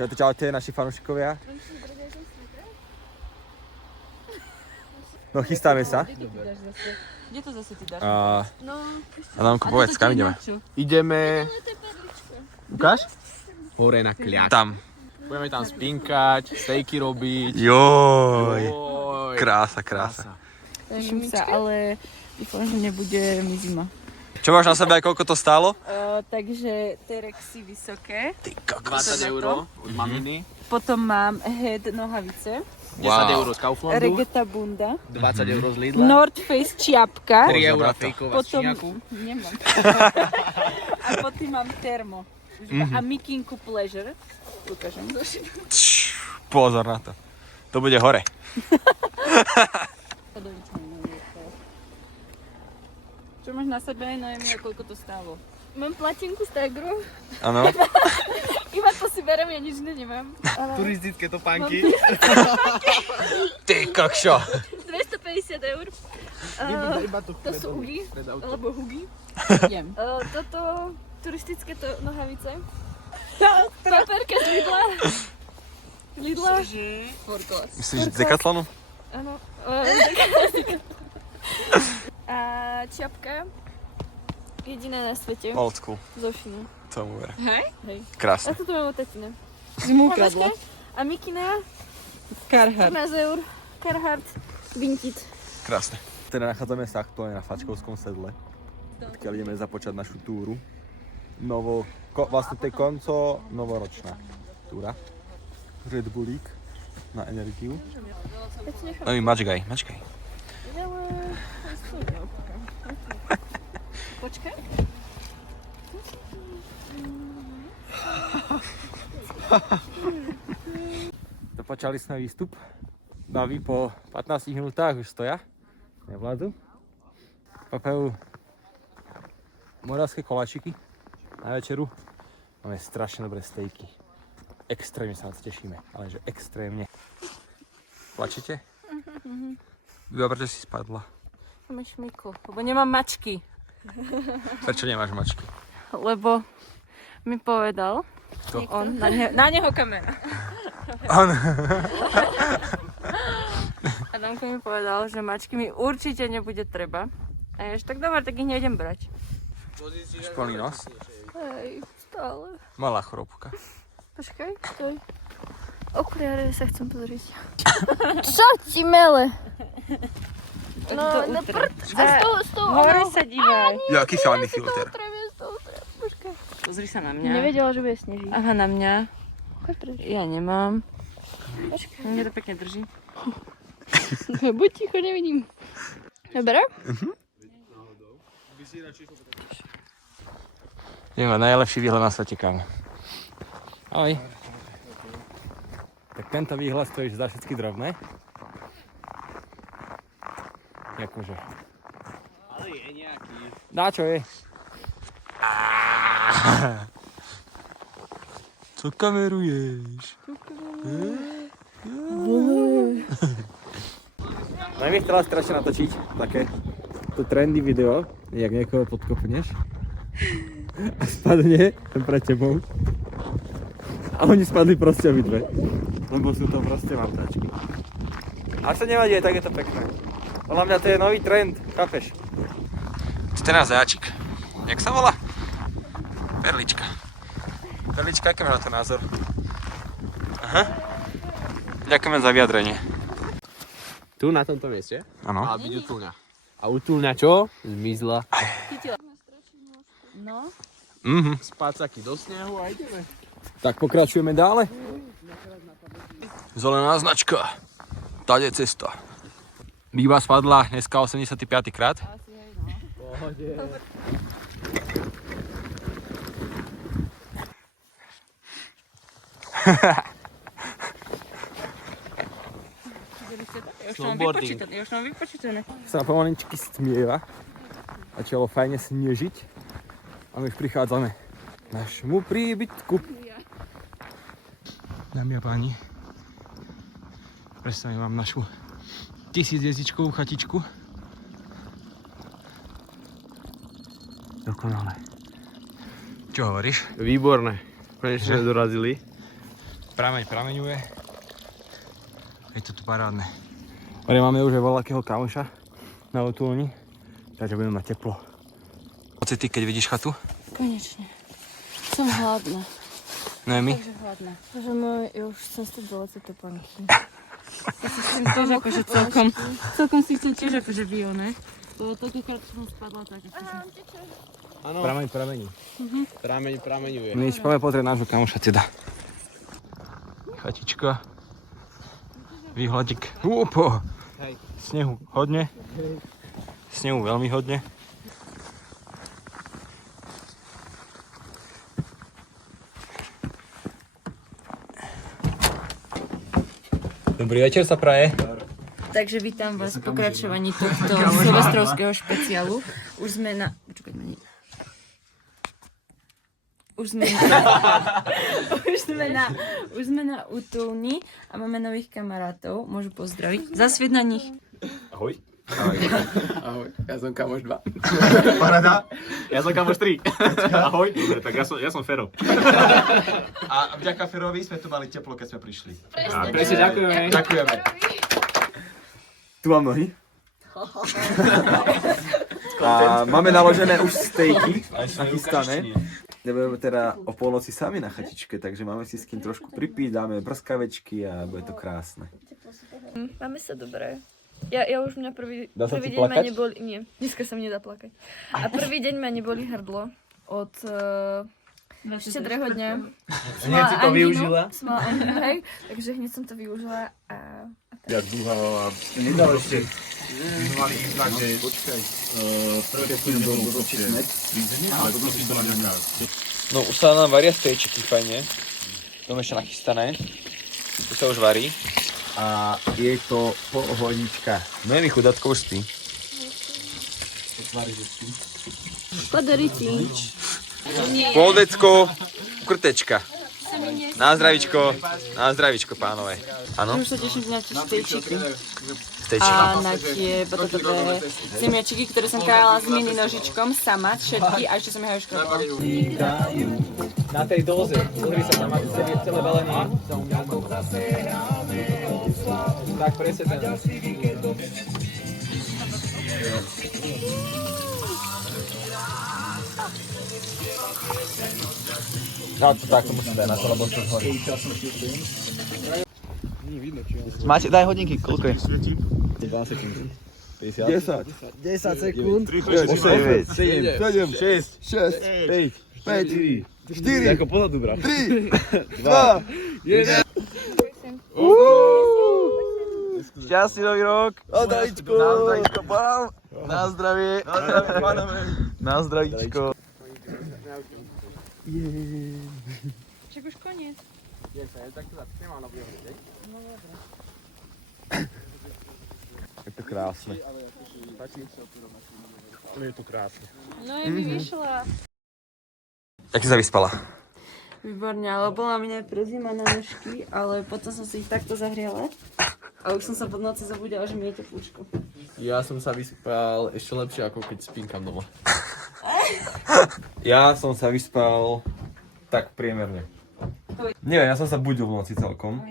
Čaute naši fanúšikovia. No chystáme sa. Kde to zase ty dáš? Adamko, povedz, kam ideme? Ideme... Ukáž? Hore na kľak. Tam. Budeme tam spinkať, stejky robiť. Joj. Oj. Krása. Teším sa, ale dúfam, že nebude mi zima. Čo máš na sebe a koľko to stálo? Takže Terexy vysoké. Ty kokos. 20 € od maminy. Potom mám head nohavice. 10 € z Kauflandu. Regeta bunda. 20 € z Lidla. North Face čiapka. 3 € fejková Potom... čiňaku. Nemám. A potom mám termo. A mikinku Pleasure. Ukážem. Pozor na to. To bude hore. Čo máš na sebe, najmä koľko to stálo? Mám platenku z Tagru. Áno. Iba to si berem, ja nič nemám. Turistické topánky. Ty kokšo. 250 €. To sú ugy, alebo hugy. Jem. Toto turistické nohavice. Paperka z Lidla. Myslíš Decathlonu? Áno. A čiapka. Jediné na svete. Old school. Zo Šinu. Tomu ver. Hej? A Krásne. toto mám od tatina. Zimu ukradla. A mikina. Carhartt. 15 €. Carhartt. Vintit. Krásne. Teda nachádzame sa aktuálne na Fačkovskom sedle. Odkiaľ ideme započať našu túru. Vlastne to je konco novoročná túra. Red Bullík na energiu. No i mačkaj. Počkaj. Dopočali sme výstup. Baví po 15 minútach už stoja. Nevládzu. Papajú moravské koláčiky na večeru. Máme strašne dobré stejky. Extrémne sa na to tešíme, ale že extrémne. Plačete? Iba prečo si spadla? Mám šmiku, lebo nemám mačky. Prečo nemáš mačky? Lebo mi povedal, Kto? on, na neho kamera. On. Adamko mi povedal, že mačky mi určite nebude treba. A ja tak dobre, tak ich nejdem brať. Máš plný nos? Hej, stále. Malá chorobka. Počkaj, stoj. Okuliare sa chcem pozrieť. Čo ti mele? No, na prd. A z toho, Hore sa dívaj. Jaký fajný filter. Počkaj. Pozri sa na mňa. Nevedela, že bude snežiť. Aha, na mňa. Choď preč. Ja nemám. Počkaj. Mne to pekne drží. Buď ticho, nevidím. Dobre? Ideme najlepší výhľad na svete, kámo. Ahoj. Tak tento výhľad stojí za všetky drobné. Akože. Ale je nejaký. Dá čo je? Co kameruješ? No mi chcela strašne natočiť také to trendy video, jak niekoho podkopneš a spadne ten pred tebou a oni spadli proste obidve, lebo sú to proste mantračky. Ak sa nevadí, tak je to pekné. Podľa mňa to je nový trend, chápeš? To je náš zajačik. Jak sa volá? Perlička. Perlička, aký máš na to názor? Aha. Ďakujeme za vyjadrenie. Tu na tomto mieste Áno. mala byť utúľňa. A utúľňa čo? Zmizla. No. Spácaky do snehu a ideme. Tak pokračujeme dále. Zelená značka. Tade cesta. Býva spadla dneska 85. krát. Pohode. Snowboarding. Ja už mám vypočítané. Sa pomaličky stmieva. Začalo fajne snežiť. A my už prichádzame k našemu príbytku. Dámy a páni, predstavím vám našu 1000-hviezdičkovú chatičku. Dokonale. Čo hovoríš? Výborné. Konečne sme dorazili. prameň prameňuje. Je to tu parádne. Máme už aj voľakého kamoša na otúlni, takže budeme mať teplo. Pocity, keď vidíš chatu? Konečne. Som hladná. No je my? Takže hladná. Že ja už chcem stať 20 topánky. Ja si chcem tiež akože celkom si chcem tiež akože bio, ne? Lebo toľkokrát som spadla tak. Áno, Prameň pramení. prameňuje. My poďme pozrieť nášho kamoša teda. Chatička. Výhľadík. Úpo. Snehu hodne. Snehu veľmi hodne. Dobrý večer sa praje. Takže vítam vás v pokračovaní tohto silvestrovského špeciálu. Už sme na... Už sme na útulni a máme nových kamarátov. Môžu pozdraviť. Zasvied na nich. Ahoj. Ahoj, ja som kamoš 2. Parada. Ja som kamoš 3. Ahoj. Dobre, tak ja som Fero. A vďaka Ferovi sme tu mali teplo, keď sme prišli. Presne, ďakujeme. Ďakujeme. Tu mám nohy. A máme naložené už stejky, nachystané. Nebudeme teda o polnoci sami na chatičke, takže máme si s kým trošku pripiť, dáme brskavečky a bude to krásne. Máme sa dobré. Ja už mňa prvý Dá sa deň ti ma plakať? neboli... Nie, dneska sa mi nedá plakať. A prvý deň ma neboli hrdlo od štedrého dňa. Hneď si to využila? Som mala angínu, hej, takže hneď som to využila a Jak dúhalo a nedal ešte. Mali tak, že počkaj. Prvé chvíľu bol určite ale potom si to naďaká. No už sa nám varia stejčiky fajne. To máme ešte nachystané. Tu sa už varí. A je to pohodička. No je mi chudátko už spí. Podariti. Poldecko, krtečka. Na zdravíčko pánové. Áno? Už sa teším na tie stejčiky. Stejčik. A na tie batatové zemiačiky, ktoré som krájala s mini nožičkom sama, všetky, a ešte som ich aj škrobala. Na tej doze, pozri sa, tam má celé balenie. Tak presne ten. No to tak, to musím dať na to, lebo to zhorí. Máte, daj hodinky, koľko je? 2 sekundy. 50. 10 sekúnd. 8, 7, 6, 5, 4, Ako pozadu, brat. 3, 2, 1. Šťastný nový rok. A dajíčko. Na zdravíčko, pán. Na zdravie. Na zdravíčko. Však už koniec. Je to krásne. Je to krásne. No je mi vyšla. Jak si sa vyspala? Výborne, ale bola mi najprv zima na nožky, ale potom som si ich takto zahriala. A už som sa pod noci zabudila, že mi je teplúčko. Ja som sa vyspal ešte lepšie, ako keď spínkam doma. Ja som sa vyspal tak priemerne. Nie, ja som sa budil v noci celkom,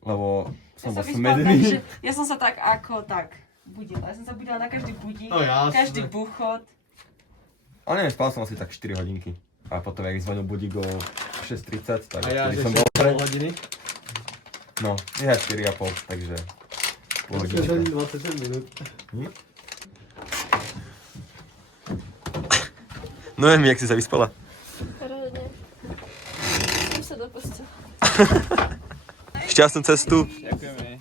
lebo som bol smedný. Ja som sa tak ako tak budila. Ja som sa budila na každý budík, No jasné. každý buchod. Ale neviem, spal som asi tak 4 hodinky. A potom, jak zvonil budík o 6:30, tak A ja, vtedy že som 6,5 bol pre. hodiny? No, ja 4,5, takže... Pohodička. 27 minút. No Emi, jak si sa vyspala? Paráde. Už sa do postele. Šťastnú cestu. Ďakujeme.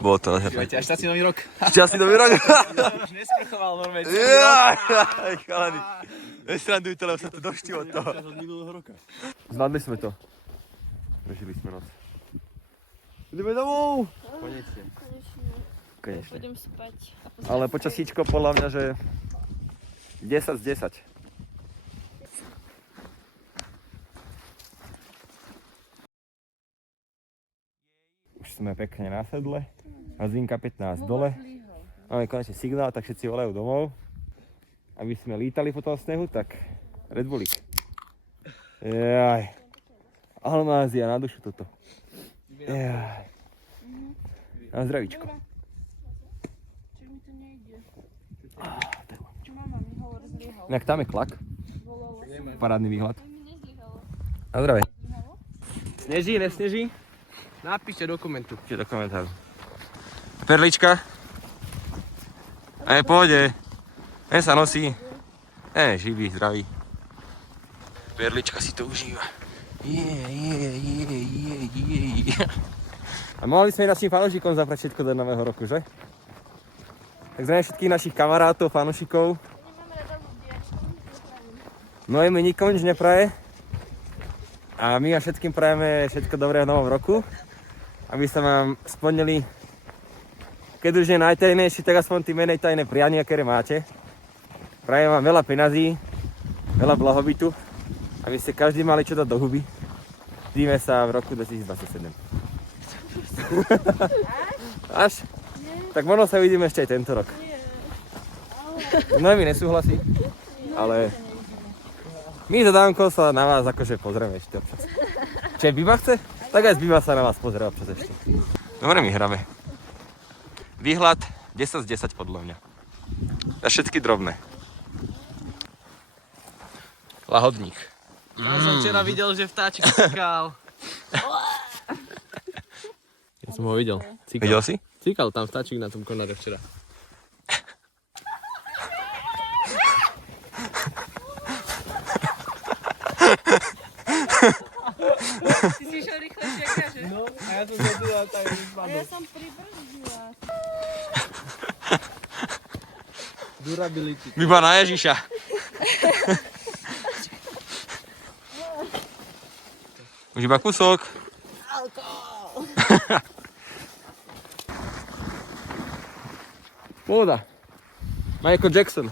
Bolo to nádherné. Až šťastný nový rok. Šťastný nový rok. Už nesprchoval normálne. Chalani, nesrandujte, lebo sa to doští od toho. Od minulého roka. Zvládli sme to. Prežili sme noc. Ideme domov. Konečne. Konečne. Budem spať. Ale počasíčko podľa mňa, že 10 z 10. Už sme pekne na sedle. Hrdzinka 15 dole. Máme konečne signál, tak všetci volajú domov. Aby sme lítali po tom snehu, tak Red Bullík. Jaj. Almázia, na dušu toto. Jaj. Na zdravíčko. Čo mi to nejde? Čo mama mi hovor zliehal? Inak tam je klak. Parádny výhľad. Na zdravie. Sneží, nesneží? Napíšte do komentu. Čiže do komentáru. Perlička. Pohode. Sa nosí. Živý, zdravý. Perlička si to užíva. A mohli sme našim fanúšikom zaprať všetko do nového roku, že? Tak zdravím všetkých našich kamarátov, fanúšikov. No mi nikomu nič nepraje. A my vám všetkým prajeme všetko dobré v novom roku. Aby sa vám splnili, keď už nie najtajnejšie, tak aspoň tí menej tajné priania, ktoré máte. Prajem vám veľa peňazí, veľa blahobytu, aby ste každý mali čo dať do huby. Vidíme sa v roku 2027. Až? Tak možno sa vidíme ešte aj tento rok. No mi nesúhlasí, ale my za Danko sa na vás akože pozrieme ešte občas. Čiže Biba chce? Tak aj z Biba sa na vás pozrie občas ešte. Dobre, my hráme. Výhľad 10 z 10 podľa mňa. A všetky drobné. Lahodník. Ja som včera videl, že vtáčik cikal. Ja som ho videl. Videl si? Cikal tam vtáčik na tom konáre včera. Ty si išiel rýchlejšie, ako ja, že? No, a ja som sa tu a tak spadol. Ja som pribrzdila. Durability. Biba na Ježiša. Už iba kúsok. Pohoda. Michael Jackson.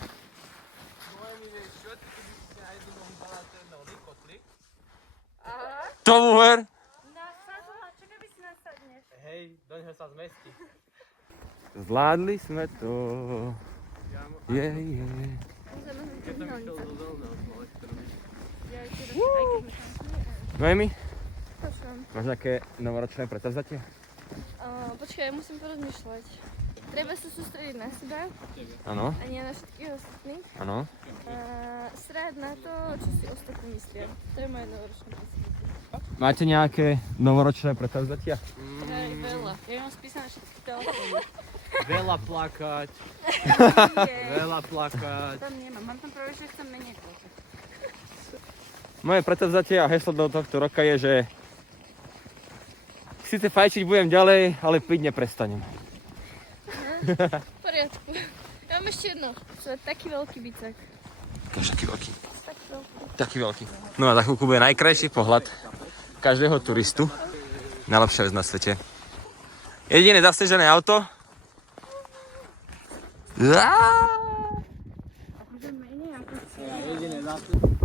Tomu ver. Čakaj, by si nasadneš. Hej, do neho sa zmestí. Zvládli sme to. Je. Keď som išiel do zeleného, som elektronický. Noemi, Počujem. máš nejaké novoročné predsavzatie? Počkaj, ja musím porozmýšľať. Treba sa sústrediť na seba Áno, a nie na všetkých ostatných. áno. Srať na to, čo si ostatní myslia. To je moje novoročné predstavenie. Máte nejaké novoročné predsavzatia? Hej, veľa. Ja mám spísané všetky telefóny. Veľa plakať, veľa plakať. Tam nemám. Mám tam práve, že chcem menej plakať. Moje predsavzatie a heslo do tohto roka je, že síce fajčiť budem ďalej, ale piť neprestanem. V poriadku. Ja mám ešte jedno. To je taký veľký bicak. Taký veľký. Taký veľký. Taký veľký. No a za chvíľku bude najkrajší pohľad každého turistu. Najlepšia vec na svete. Jediné zastežené auto.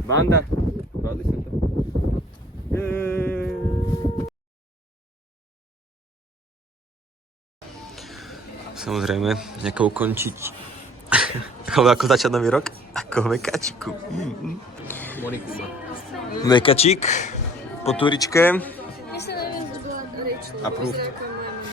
Banda. Zvládli sme to. Samozrejme, nejako ukončiť. Ako začať nový rok? Ako mekačiku. Moniku má. Mekačík po turičke. Ja sa neviem, že bola Rachel. Approved. Vyzerá ako